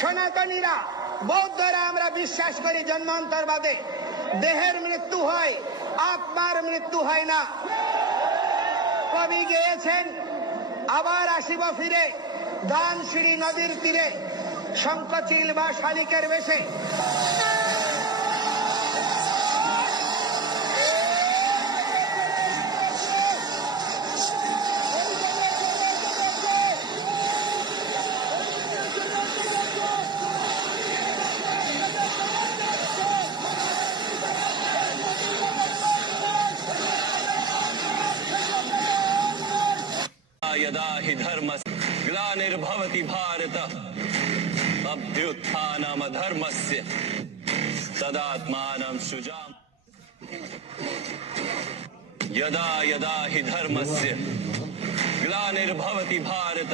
সনাতনীরা বৌদ্ধরা আমরা বিশ্বাস করি জন্মান্তর বাদে দেহের মৃত্যু হয়, আত্মার মৃত্যু হয় না। কবি গেয়েছেন আবার আসিব ফিরে দানশিরি নদীর তীরে শঙ্খচিল বা শালিকের বেশে। यदा हि धर्मस्य ग्लानिर्भवति भारत अभ्युत्थानमधर्मस्य तदात्मानं सृजामि। यदा यदा हि धर्मस्य ग्लानिर्भवति भारत